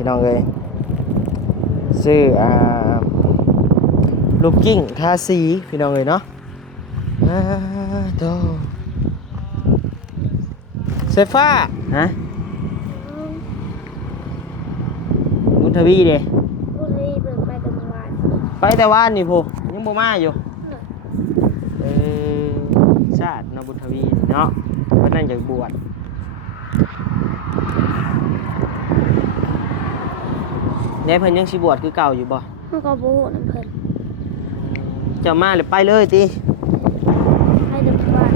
พี่น้องเลยซื้อลูกกิ้งทาสีพี่น้องเลยเนาะโตไฟฟ้าฮะบุญทวีเด้บุญทวีเปิดไปแต่เมื่อวาน ไปแต่ว่านนี่พูยังบ่มาอยู่ชาติเนาะบุญทวีเนาะเพราะนั่นอยากบวชเนี่ยเพิ่นยังสิบวชคือเก่าอยู่บ่มันก็บ่ฮู้นำเพิ่นเจ้ามาเลยไปเลยติไปแต่เมื่อวาน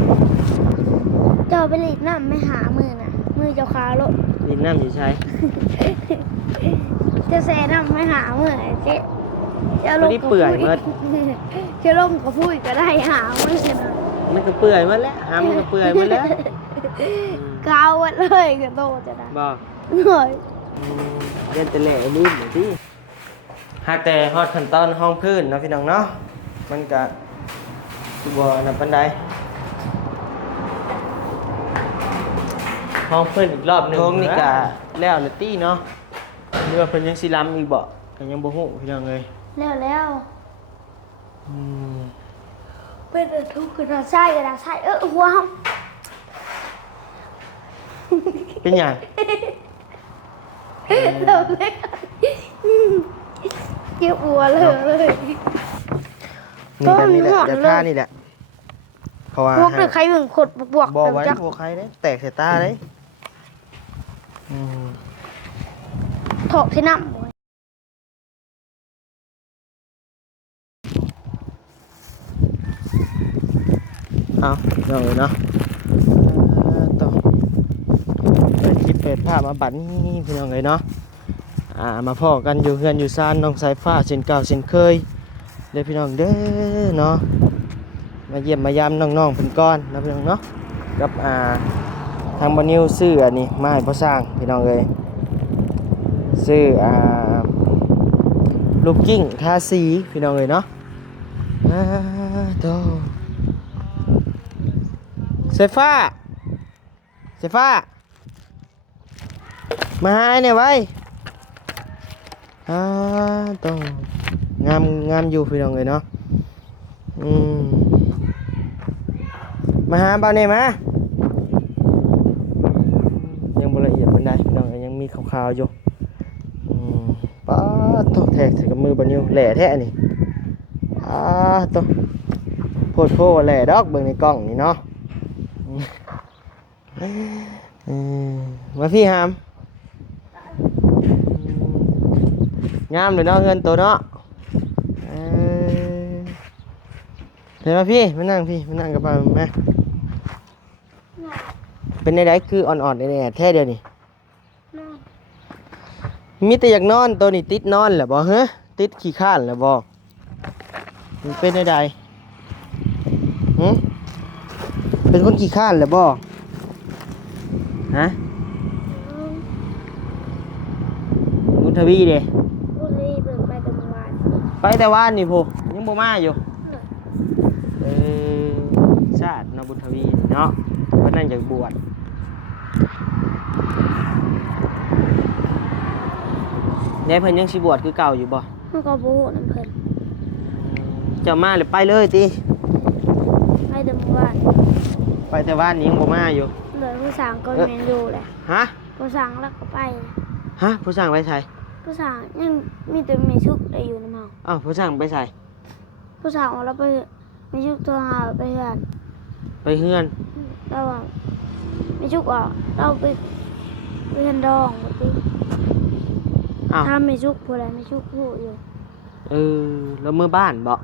เจ้าไปรีดน้ำไม่หามือน่ะมือเจ้าขาโลดดินน้ำอยู่ใช้ จะแซ่น้ำไม่หามือเจ๊จะลงกับเปื่อยหมดจะลงกับพูดก็ได้หามือน่ะมันก็เปื่อยหมดแล้วหามันก็เปื่อยหมดแล้วกาวหมดเลยก็โตจะได้บ่หน่อยเล่นแต่แหล่ลืมติหากแต่ฮอดขั้นตอนห้องพื้นเนาะพี่น้องเนาะมันก็บ่นำปานใดห้องพื้นอีกรอบนึงโถงนี่ก็แล้วละติเนาะหรือว่าเพิ่นยังสิล้ำอีกบ่ก็ยังบ่ฮู้พี่น้องเอ้ยแล้วเป็นทุกข์กระดาษใช่หัวเฮาเป็นหยังเราเลยเจ็บหัวเลยนี่แบบนี้แหละจะท่านี่แหละเพราะว่าพวกใครมึงขดบวกบ่ไว้พวกใครเด้แตกใส่ตาเด้ถกที่น้ำเอาเอาเลยเนาะต่อคลิปเปิดภาพมาบัดนี้พี่น้องเลยเนาะมาพ่อกันอยู่เฮือนอยู่ซานน้องสายฟ้าเช่นเก่าเช่นเคยเด้อพี่น้องเด้อเนาะมาเยี่ยมมายามน้องๆเพิ่นก่อนนะพี่น้องเนาะกับทางบ่นิวซื้ออันนี้มาให้พ่อสร้างพี่น้องเลยซื้อลูกกิ้งทาสีพี่น้องเลยเนาะโตไฟฟ้ามาหาเนี่ยไว้ต้องงามอยู่พี่น้องเลยเนาะมาหาบ้านเนี่ยมายังบ่ละเอียดปานใดพี่น้องยังมีขาวๆอยู่ป้าต้องแทกใส่กับมือบ่นิ้วแหล่แท้นี่ต้องโพดแหล่ดอกเบิ่งในกล้องนี่เนาะมาพี่หามงามเลยเนาะเงินตัวเนาะเดี๋ยวมาพี่มานั่งกับป้าแม่เป็นในใดคืออ่อนๆในแท้เดียวนี่มีแต่อยากนอนตัวนี้ติดนอนแหละบ่เฮ้ยติดขี้ข้านแหละบ่มันเป็นในใดเป็นคนขี้ข้านแหละบ่ฮะบุญทวีเด้บุญทวีเปิดไปแต่เมื่อวานไปแต่ว่านนี่พูยังบ่มาอยู่ชาติเนาะบุญทวีเนาะเพราะนั่นอยากบวชเนี่ยเพิ่นยังสิบวชคือเก่าอยู่บ่มันก็บ่ฮู้นำเพิ่นเจ้ามาเลยไปเลยติไปแต่เมื่อวานไปแต่ว่านนี้ยังบ่มาอยู่เลยผู้สั่งก็แม่นอยู่แหละฮะผู้สั่งแล้วก็ไปฮะผู้สั่งไปใส่ผู้สั่งยังมีแต่มีชุกได้อยู่นำเฮาอ้าวผู้สั่งไปใส่ผู้สั่งว่าเราไปมีชุกตัวหาไปเฮือนแล้วว่ามีชุกว่าเราไปเฮือนดองบ่ติถ้ามีชุกผู้ใดมีชุกผู้อยู่แล้วมื้อบ้านบ่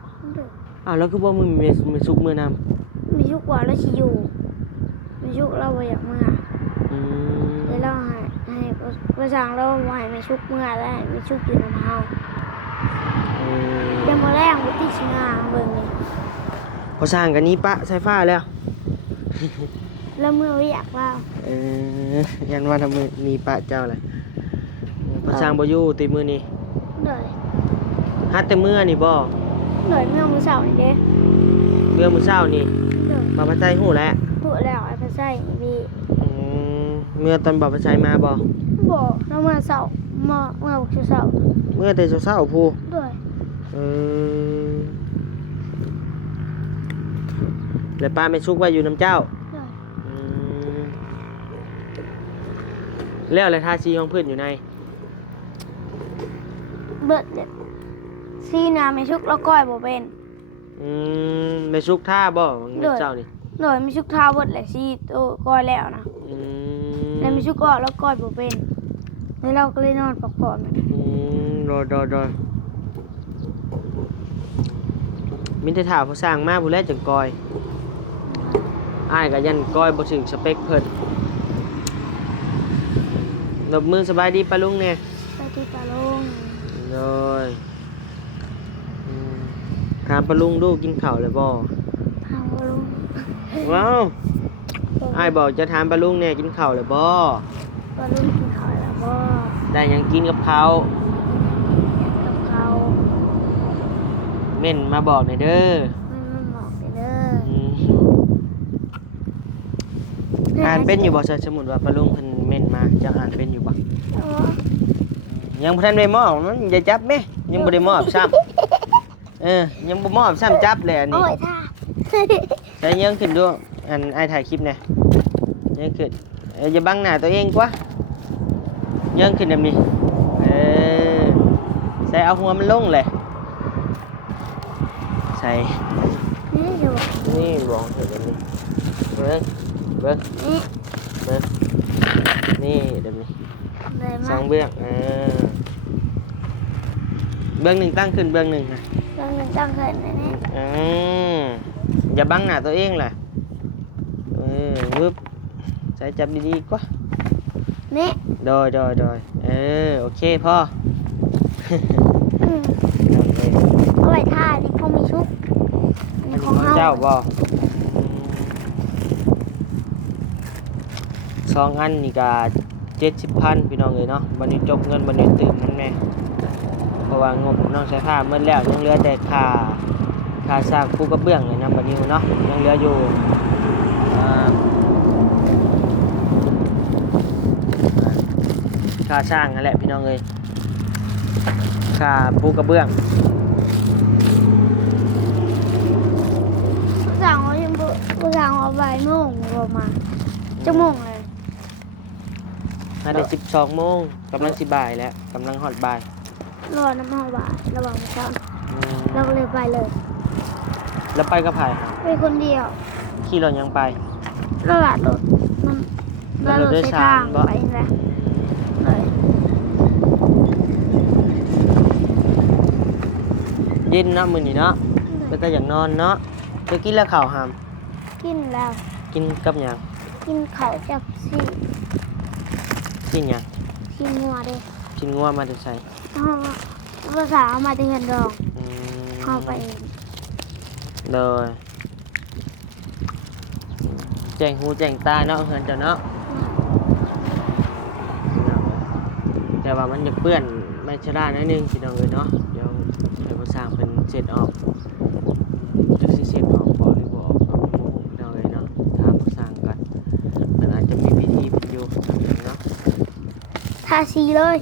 อ้าวแล้วคือบ่มึงมีสุกมื้อนำมีชุกว่าแล้วสิอยู่มีชุกเราบ่อยากมาแล้วเราให้ผู้สั่งเราบ่ให้มีชุกมื้อแล้วให้มีชุกอยู่นำเฮาเดี๋ยวมื้อแรงบ่ติสิงาเบิ่งนี่พอสร้างกันนี้ปะสายฟ้าแล้วแล้วมืออยากว่ายันว่าทำมือมีปะเจ้าเลยพอสร้างบ่อยู่ตีมือนี่เลยฮัดแต่มือนี่บ่เลยเมื่อมื้อเช้านี่เด้มือเช้านี่บ่พระใจฮู้แล้วไอ้พระใจนี่เมื่อตอนบ่พระใจมาบ่เรามาเช้า เมื่อบุกเสา เมื่อแต่เช้าๆผู้ ด้วย เออแล้วป้าไม่ชุกไว้อยู่น้ำเจ้า ด้วย อืมแล้วอะไรทาสีของเพื่อนอยู่ใน เบิดเนี่ยซีนาไม่ชุกแล้วก้อยบ่เป็น ไม่ชุกท่าบ่ของเงินเจ้านี่ โดยไม่ชุกเท้าเบิดแหละซีโตก้อยแล้วนะ อืม แล้วไม่ชุกก้อยแล้วก้อยบ่เป็นแล้วเราก็เลยนอนปักผ่อนมัน รอมินได้ถามผู้สร้างมาผู้แรกจังกอยอ้ายก็ยันกอยบ่ถึงสเปคเพิ่นดอกมือสบายดีปะลุงเนี่ย ไปที่ปลาลง เลยถามปะลุงดูกินข้าวเลยบ่ ทางปลาลง ว้าวอ้ายบอกจะถามปะลุงเนี่ยกินข้าวเลยบ่ ปลาลงกินข้าวแล้วบ่ ได้หยังกินกับข้าว กับเขา เม่นมาบอกหน่อยเด้อ มันบอกไปเด้อ อืมอ่านเป็นอยู่บ่สมมุติว่าปะลุงเพิ่นเม่นมาจะอ่านเป็นอยู่บ่ อ๋อ ยังบ่ทันได้มอบมันอย่าจับแม่ยังบ่ได้มอบซ้ำยังบ่มอบซ้ำจับเลยอันนี้ โอ้ยท่า ใช้ยังขึ้นดูอันอ้ายถ่ายคลิปเนี่ยยังขึ้นอย่าบังหน้าตัวเองกว่ายังขึ้นแบบนี้ใส่เอาหัวมันลงเลยใส่ นี่อยู่ นี่บอกเห็นแบบนี้เบิ้ง นี่ นี่เดี๋ยวนี้ เลย ส มา องเบื้องเบื้องหนึ่งตั้งขึ้นเบื้องหนึ่งนะ เรื่องเงินจ้างเงินนะเนี่ย อย่าบังหน้าตัวเองแหละวึบใส่จับดีๆกว่า นี่ โดยโอเคพ่อ เอาไว้ท่านี่เขามีชุกอันนี้ของเฮา เจ้าบ่สองอันนี่ก็70,000พี่น้องเลยเนาะบันนี้จบเงินบันนี้ตื่นนั่นแม่เพราะว่างบน้องใช้ผ้าเมื่อแล้วยังเหลือแต่ค่าสร้างปูกระเบื้องเลยนะบันนี้เนาะยังเหลืออยู่ค่าสร้างนั่นแหละพี่น้องเลยค่าปูกระเบื้อง สั่งว่ายังบ่สั่งว่าบ่ายโมงประมาณจะโมงเลย น่าได้12 โมงกำลังสิบ่ายแล้วกำลังฮอดบ่าย รอน้ำเฮาบ่ายระหว่างเช้า อืม เราก็เลยไปเลย แล้วไปกับไผ ไปคนเดียว ขี่รถยังไป เราหลาดรถมันเรารถใช้ทางไปนี่แหละเลย เย็นเนาะมื้อนี้เนาะแล้วก็อยากนอนเนาะจะกินแล้วข้าวหาม กินแล้ว กินกับหยัง กินข้าวจับซี่ กินหยัง ที่งัวเด้ กินงัวมาจะใส่ เอาภาษาเอามาที่เงินดอง อืม เข้าไป เลยแจ้งหูแจ้งตาเนาะเฮือนเจ้าเนาะแต่ว่ามันจะเปื้อนไม่ชราหนิดนึงพี่น้องเอ้ยเนาะเดี๋ยวให้ผู้สร้างเป็นเสร็จออกจะสิเสร็จออกบ่หรือบ่ออกก็บ่รู้พี่น้องเอ้ยเนาะถามผู้สร้างกันมันอาจจะมีพิธีอยู่เนาะ ทาสีเลย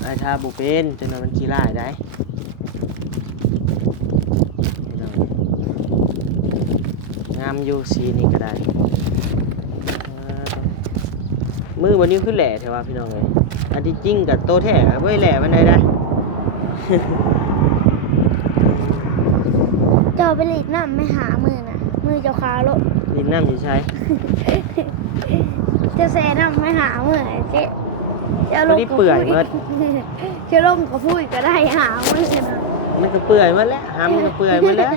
ไอ้ถ้าบุเป็นจนว่ามันขี้ร้ายได้งามอยู่สีนี่ก็ได้มือวันนี้ขึ้นแหล่แถวว่าพี่น้องเลยอันที่จริงกับโตแท้กับไม่แหล่มันได้ เจ้าไปรีดน้ำไม่หามือน่ะมือเจ้าขาโลด ดินน้ำอยู่ใช้ จะแซ่น้ำไม่หามือเจ๊จะล ไม่ ง ได้เปื่อยหมด จะลงกับพูดก็ได้หามือนะ มันก็เปื่อยหมาแล้วหามันก็เปื่อยหมาแล้ว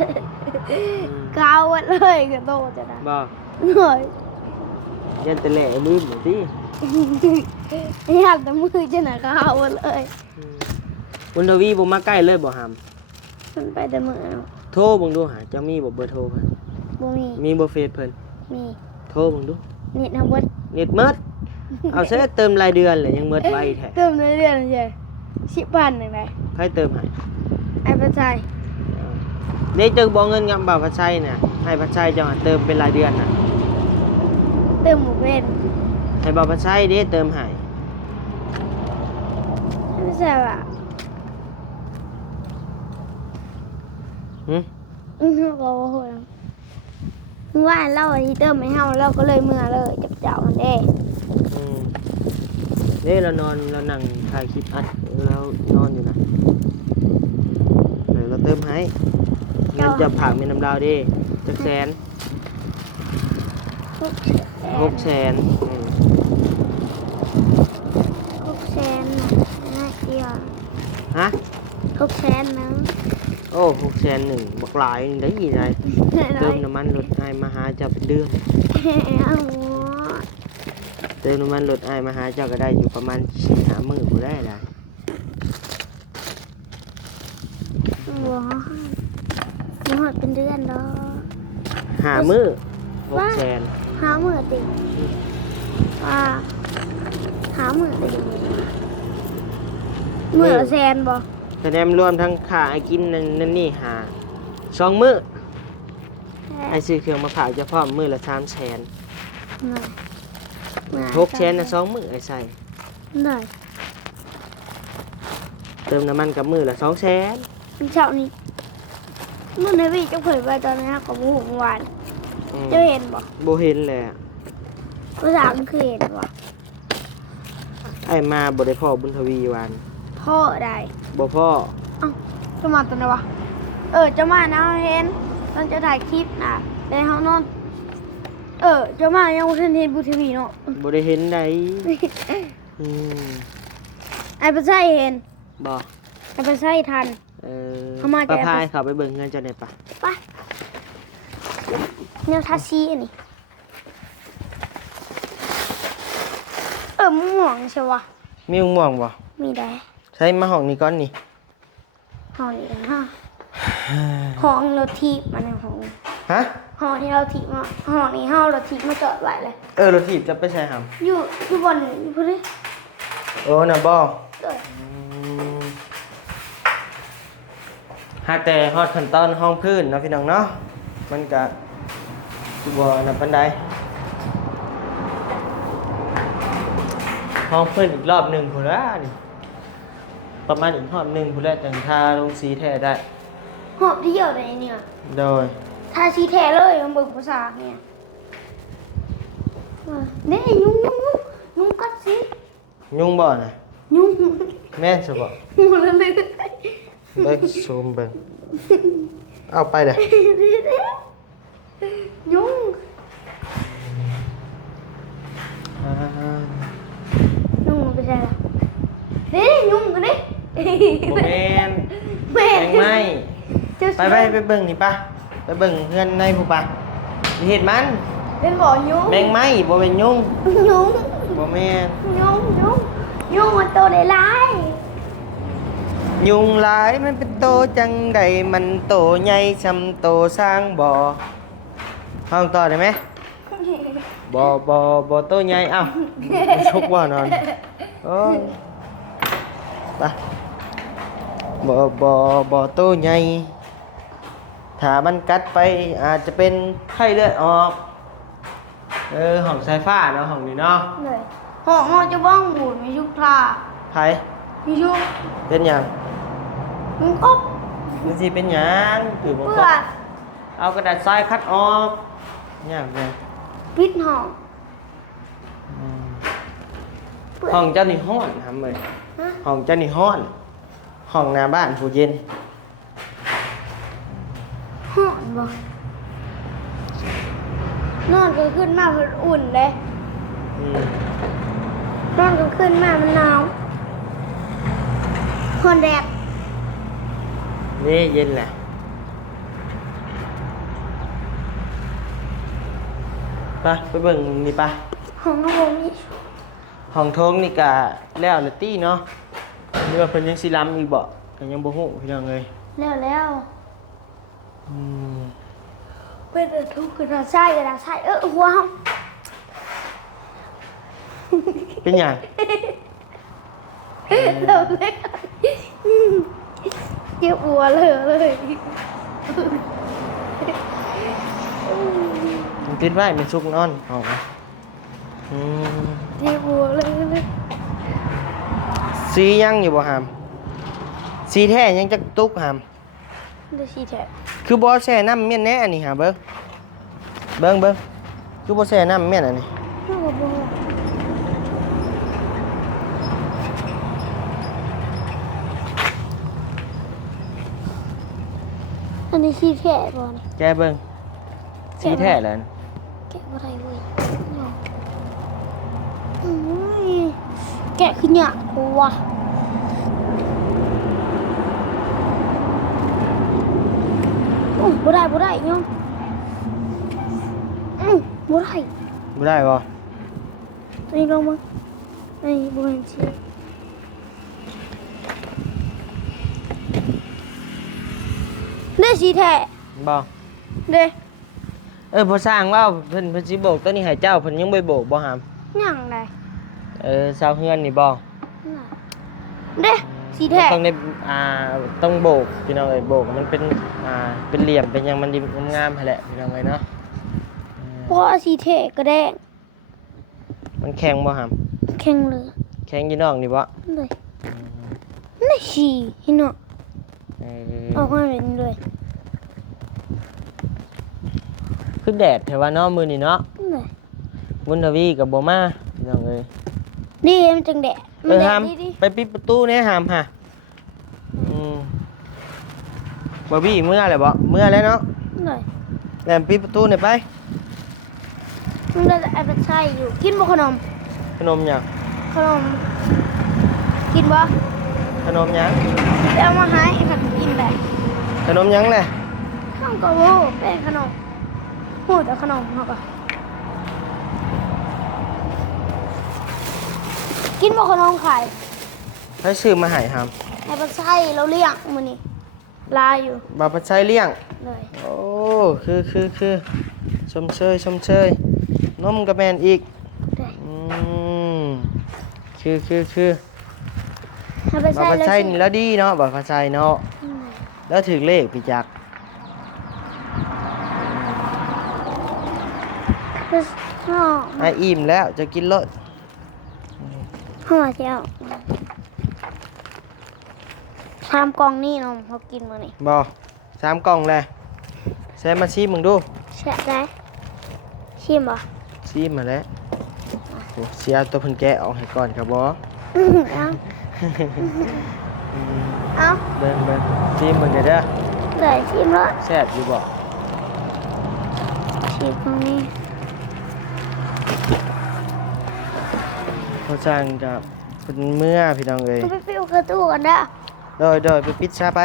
กาวหมดเลยก็โตจะได้ บอก หน่อย ยันแต่แหล่ลืมหน่อยสิ อยากแต่มือจะหนากาวหมดเลย คุณทวีบ่มาใกล้เลยบ่หาม มันไปแต่มือเนาะ โทรเบิ่งดูหาเจ้ามีบ่เบอร์โทรเพิ่น บ่มี มีบ่เฟซเพิ่น มี โทรเบิ่งดู นิดนะเบิด เน็ตหมดเอาเสียเติมรายเดือนเลยยังหมดไวแท้ เติมเรื่อยๆเลย10,000หนึ่งเลย ใครเติมให้ ไอ้ประชัย เดี๋ยวจะบอกเงินกับบ่าวพัชชัยน่ะให้พัชชัยจะมาเติมเป็นรายเดือนน่ะ เติมหมูเป็น ให้บ่าวพัชชัยเด้เติมให้ ไม่ใช่ว่ะ หืม ก็โหดว่าเราที่เติมไม่เฮาเราก็เลยเมื่อเลยจับเจ้ามันเด้ อืมนี่เรานั่งถ่ายคลิปอัดแล้วนอนอยู่นะเดี๋ยวเราเติมให้เงินจะผักมีน้ำดาวดิจักแสน 600,000600,000น่าเกี่ยว ฮะ 600,000นึง โอ้600,001บักหลายได้ยี่ไรเติมน้ำมันรถไอายมาหาเจ้าเป็นเดือน เอา เติมน้ำมันรถไอายมาหาเจ้าก็ได้อยู่ประมาณ4-5 มื้อกูได้ละ หัวมันหดเป็นเดือนดอก 5 มื้อ600,000 หามือติว่าหามือติมือละแสนบ่ แสดงรวมทั้งค่าไอกินนั่นนี่หา2 มื้อไอซื้อเครื่องมาผ่าจะพร้อมมื้อละ300,000 600,000น่ะ2 มื้อไอใส่ ได้ เติมน้ำมันกับมื้อละ200,000 เช้านี้มื่อในวีจะเผยไปตอนนี้ของหมูเมื่อวานจะเห็นบ่ บ่เห็นเลยอะ ภาษาอังกฤษบ่ ไอ้มาบ่ได้พ่อบุญทวีวัน พ่อได้ บ่พ่อ เอ้าจะมาตอนไหนวะจะมานะเห็นตอนจะถ่ายคลิปน่ะในห้องนอนจะมายังบ่ทันเห็นบุทีวีเนาะ บ่ได้เห็นใดอืม ไอ้ภาษาเห็น บ่ ไอ้ภาษาทัน เข้ามา ป้า แต่ พายเข้าไปเบิ่งเงินเจ้าได้ปะ ไปแนวทาซีอันนี้ม่วงใช่ปะ มีม่วงบ่ มีได้ ใช้มาห้องนี้ก่อนนี่ ห้องนี้กันฮะห้องเราทีบมาในห้องนี้ ฮะ ห้องที่เราทีบมาห้องนี้ห้องเราทีบมาจอดไว้เลย รถถีบจะไปใช้หำ อยู่บนอยู่พุ่นนี่ โอ้น่ะบ่ เออ หากแต่ฮอดขั้นตอนห้องพื้นเนาะพี่น้องเนาะมันก็สิบ่นับปานใดห้องพื้นอีกรอบหนึงพุ่นละนี่ประมาณอีกรอบหนึงพุ่นละจังทาลงสีแท้ได้ หอบที่เยอะเลยเนี่ย โดย ทาซีแท้เลยมันเบิ่งภาษาเนี่ยเนี่ยยุงกัดสิ ยุงบ่น่ะ ยุง แม่นสิบ่ หัวเลย เบิ่งซูมเบิ่งเอาไปเด้อ ยุง อ่า ยุงมันไปใช่ละนี่ยุงกันดิ บ่แม่น แม่ แมงไหม้ไปเบิ่งนี่ป่ะไปเบิ่งเฮือนในผู้ป่ะเฮ็ดมัน เป็นบ่อยุง แมงไหม้บ่แม่นยุง ยุง บ่แม่น ยุงมันโตได้หลาย ยุงหลายมันเป็นโตจังใดมันโตใหญ่ซำโตสร้างบ่ห้องต่อได้ไหมบ่โตใหญ่เอ้าชุกบ่นอนโอ้ยไปบ่โตใหญ่ถ้ามันกัดไปอาจจะเป็นไข้เลือดออกห้องสายฟ้าเนาะห้องนี้เนาะ เลยห้องจะบ้องบูดมีชุกพลา ไผ มีชุก เป็นหยัง มันกบ มันสิเป็นหยังคือบ่ เพื่ คร อบ เอากระดาษทรายคัดออกยากเลย ปิดห้อง ห้องเจ้านี่ฮ้อนทำเลย ฮะ ห้องเจ้านี่ฮ้อน ห้องหน้าบ้านผู้เย็น ห้องบ่นอนก็ขึ้นมามันอุ่นเลย อืม นอนก็ขึ้นมามันหนาวคนแดด นี่เย็นแหละไปเบิ่งนี่ไป ห้องน้องผมนี่ ห้องโถงนี่กะแล้วเลยตี้เนาะเรือเพิ่นยังสิล้ำอีกบ่ก็ยังบ่ฮู้พี่น้องเอ้ย แล้ว อืม เป็นทุกข์กระดาษทรายหัวห้อง เป็นหยัง เราเลยเจ็บหัวเลย มันติดไว้มันสุกนอนห้องอืม เจ็บหัวเลย สียังอยู่บ่หามสีแท้ยังจักตุกหาม ได้สีแท้ คือบ่แช่น้ำเม่นแน่อันนี้หาเบิ่งคือบ่แช่น้ำเม่นอันนี้ น่าก็บ่อันนี้สีแท้บ่นี่ แกเบิ่งสีแท้แล้ว แกะบ่ได้เว้ยอุ้ยแกะคือหยาบกว่าบ่ได้ยังบ่ได้ บ่ได้บ่ ตัวนี้ลองมาไอ้บ่เห็นสิได้สีแท้ บ่ เด้ พอสร้างว่าเพิ่นสิโบกตัวนี้ให้เจ้าเพิ่นยังบ่โบกบ่หาม หยังได้ ชาวเฮือนนี่บ่ น่ะเด้สีแท้ ต้องได้ต้องโบกพี่น้องเอ้ยโบกมันเป็นเป็นเหลี่ยมเป็นหยังมันดีงามๆหั่นแหละพี่น้องเอ้ยเนาะ เพราะว่าสีแท้ก็แดง มันแข็งบ่หาม แข็งเลย แข็งอยู่นอกนี่บ่ เลยนี่สีเห็นเนาะ เอ ออกมาแบบนี้เลย คือแดดแถวว่าเนาะมื้อนี้เนาะ เลย บุญทวีกับบ่มาพี่น้องเอ้ย นี่มันจังแดดมันแด หา ด ม ดี ไปปิดประตูแหน่หามบ่บี้เมื่อแล้วบ่เมื่อแล้วเนาะ เลย แล้วปิดประตูหน่อยไป มันได้ไอ้เป็นไส้อยู่กินบ่ขนม ขนมหยัง ขนมกินบ่ ขนมหยัง แล้วมาหาไอ้ผัดกินได้ ขนมหยังแหละ ข้าวก็รู้เป็นขนมพูดแต่ขนมเขาก็กินบ่ขนมไข่ ให้ซื้อมาให้หาม ไอ้เป็นไส้เราเลี้ยงมื้อนี้ลาอยู่ บ่ปัดใช้เลี้ยง เลย โอ้คือชมเชยนมกับแม่นอีก เลย คือ ไอ้เป็น บ่ ไส้ ปัด เรา ใช้ สิ นี่แล้วดีเนาะบ่ปัดใช้เนาะแล้วถึงเลขพี่จัก ห่อ ไอ้อิ่มแล้วจะกินรส ห่อเจ้าชามกล่องนี่นมเขากินมื้อนี้ บ่3กล่องแลแซมมาชิมมึงดู แช่ได้ชิมบ่ ชิมมาแล้วโอ้เสียตัวเพิ่นแกะออกให้ก่อนครับบ่ เอาเอา เบิ่งชิมมึงเด้อ เลยชิมแล้ว แซ่บอยู่บ่ ชิมตรงนี้ เขาจ้างกับเพิ่นเมื่อพี่น้องเอ้ย ไปฟิวกระตู้กันเด้อ โดยไปปิดซะไป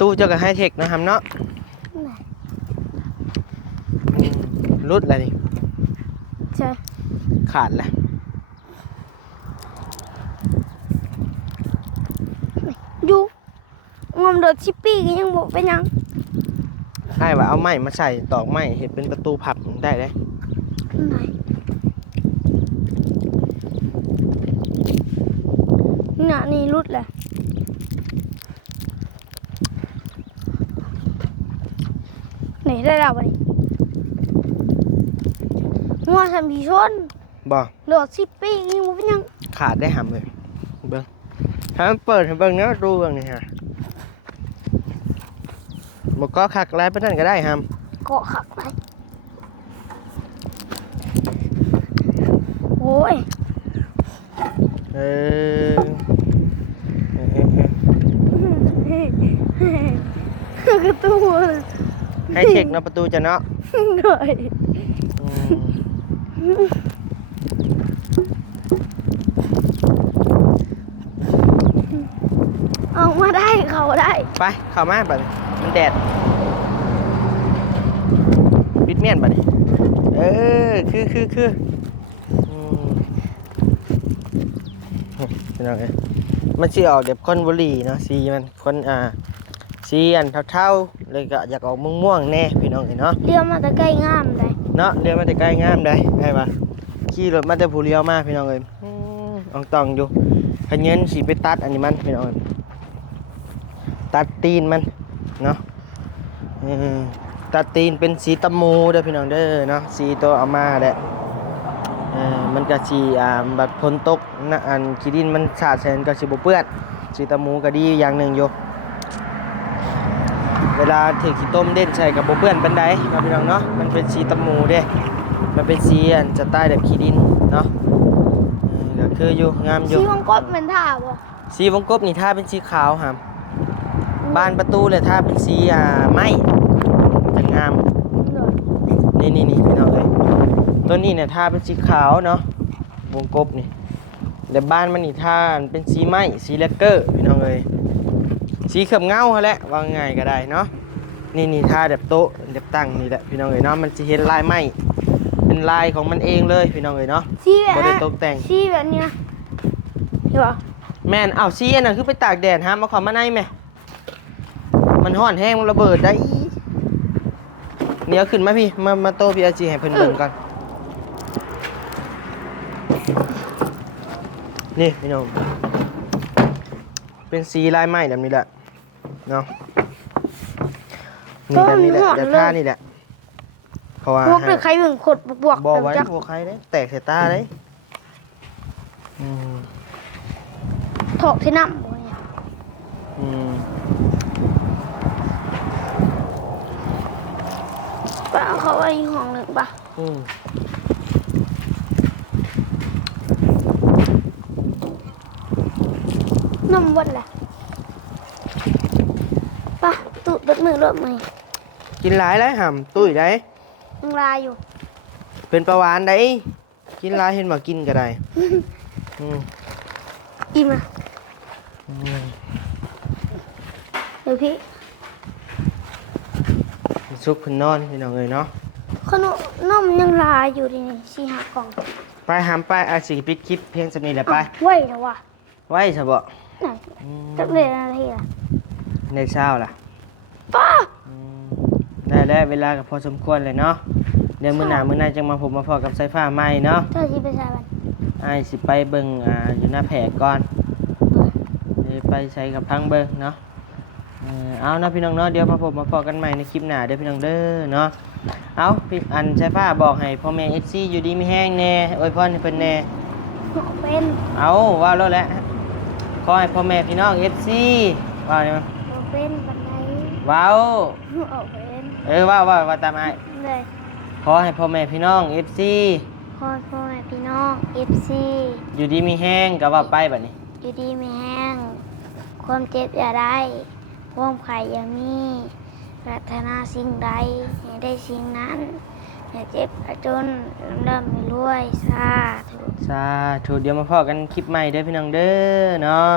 ตู้เจ้าก็ไฮเทคนะครับเนาะรุดอะไรนี่ ใช่ ขาดแหละ อยู่งมโดดชิปปี้ก็ยังบอกเป็นหยัง ใช่ว่าเอาไม้มาใส่ตอกไม้เห็นเป็นประตูพับได้เลย ไหนน่ะนี่รุดแหละไหนได้แล้ววะนี่งัวทำผีชน บ่ โดดชิปปี้ก็ยังบอกเป็นหยัง ขาดได้หำเลยเบิ้งถ้ามันเปิดให้เบิ้งเนื้อประตูเบิ้งนี่ฮะบอกก็ขักอะไรไปนั่นก็ได้ห เกาะขักไปโอ้ย ำกระตู้เลย ให้เช็คเนาะประตูจะเนาะ หน่อย อืม เอามาได้เขาได้ ไปเข้ามาบัดนี้มันแดดปิดเมียนบัดนี้คืออืมเป็นยังไงมันสิออกแบบคอนบุหรีเนาะสีมันคนสีอันเท่าๆเลยก็อยากออกม่วงๆแน่พี่น้องเนาะ เรียวมาแต่ใกล้งามเลย เนาะเรียกมาแต่ใกล้งามได้ไงปะขี่รถมาแต่ผู้เลี้ยวมาพี่น้องเอ้ยอองตองอยู่ ขะเงินสิไปตัดอันนี้มันพี่น้องตัดตีนมันเนาะตัดตีนเป็นสีตะมูเด้อพี่น้องเด้อเนาะสีตัวเอามาแหละมันก็สีแบบฝนตกนะอันขี้ดินมันสาดแสนก็สิบ่เปื้อนสีตะมูก็ดีอย่างหนึ่งอยู่เวลาถือขี้ต้มเด่นใส่กับบ่เปื้อนปานใดเนาะพี่น้องเนาะมันเป็นสีตะมูเด้มันเป็นสีอันสไตล์แบบขี้ดินเนาะก็คืออยู่งามอยู่ สีวงกบเป็นท่าบ่ สีวงกบนี่ถ้าเป็นสีขาวครับบานประตูเลยถ้าเป็นสีไม้จะงามนี่พี่น้องเลยตัวนี้เนี่ยถ้าเป็นสีขาวเนาะวงกบนี่แต่บ้านมันนี่ถ้าเป็นสีไม้สีเลกเกอร์พี่น้องเลยสีเขียวเงาแหละว่าง่ายก็ได้เนาะนี่ถ้าแบบโต๊ะแบบตั้งนี่แหละพี่น้องเลยเนาะมันจะเห็นลายไม้เป็นลายของมันเองเลยพี่น้องเลยเนาะ สีแบบ บ่ได้ตกแต่ง สีแบบนี้นะเห็นป่ะ แม่นเอาซีอันนั้นคือไปตากแดดฮะมาขอมาในแม่มันห่อนแห้งมันระเบิดได้เดี๋ยวขึ้นมาพี่มาโตพี่อาจีให้เพิ่นเบิ่งก่อนนี่พี่น้องเป็นสีลายไม้แบบนี้แหละเนาะนี่แบบนี้แหละเดี๋ยวท่านี่แหละเพราะว่า พวกหรือใครถึงขดบวก บ่ แบบ ไว้ จัก พวกใครได้แตกใส่ตาได้อืม ถกที่น้ำบ่เนี่ย อืม ป้าเขาไว้ห้องหนึ่งป่ะ อืม น้ำวัดแหละป่ะตุดเบิดมือรถไหม กินหลายแล้วห่ำตุ้ยได้ ยังลายอยู่ เป็นประวานได้กินหลายเห็นบ่กินก็ได้อืม อิ่มอ่ะ อืม เดี๋ยวพี่ ซุกเพิ่นนอนพี่น้องเอ้ยเนาะ ขนมน้ำยังลายอยู่ดินี่สี่ห้ากล่อง ไปหามไปอาสิปิดคลิปเพียงสำนี้แหละไป ไว้แล้ววะ ไว้ซะบ่ ไหนจักเลยอะไรอ่ะ ในเช้าล่ะ ป้า อืมได้แล้วเวลาก็พอสมควรเลยเนาะเดี๋ยวมื้อหน้าจังมาพบมาพอกับสายฟ้าใหม่เนาะ เธอที่ไปใส่บัน อ้ายสิไปเบิ่งอยู่หน้าแผกก่อนเดี๋ยวไปใส่กับพังเบิ่งเนาะเอานะพี่น้องเนาะเดี๋ยวมาพบมาพอกันใหม่ในคลิปหน้าเด้อพี่น้องเด้อเนาะเอาพี่อันสายฟ้าบอกให้พ่อแม่ FC อยู่ดีมีแห้งแน่อวยพรให้เพิ่นแน่ หมอเป็น เอาว่าแล้วแหละขอให้พ่อแม่พี่น้อง FC ว่าเนี่ย หมอเป็นบันได ว้าว หมอเป็น ว่าตามอ้าย เลย ขอให้พ่อแม่พี่น้อง FC พ่อแม่พี่น้อง FC อยู่ดีมีแห้งก็ว่าไปบัดนี้ อยู่ดีไม่แห้ง ความเจ็บอย่าได้ความไข่อย่ามีปรารถนาสิ่งใดให้ได้สิ่งนั้นอย่าเจ็บอย่าจนเริ่มไม่รวยสาธุ สาธุเดี๋ยวมาพอกันคลิปใหม่เด้อพี่น้องเด้อเนาะ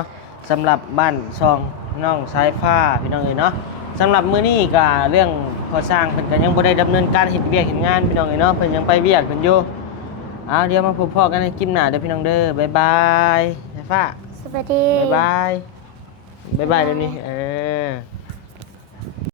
สำหรับบ้านซองน้องสายฟ้าพี่น้องเอ้ยเนาะสำหรับมื้อนี้ก็เรื่องก่อสร้างเพิ่นก็ยังบ่ได้ดำเนินการเฮ็ดเวียกเฮ็ดงานพี่น้องเอ้ยเนาะเพิ่นยังไปเวียกเพิ่นอยู่เอาเดี๋ยวมาพบพอกันในคลิปหน้าเด้อพี่น้องเด้อบ๊ายบายสายฟ้า สวัสดี บ๊ายบายเดี๋ยวนี้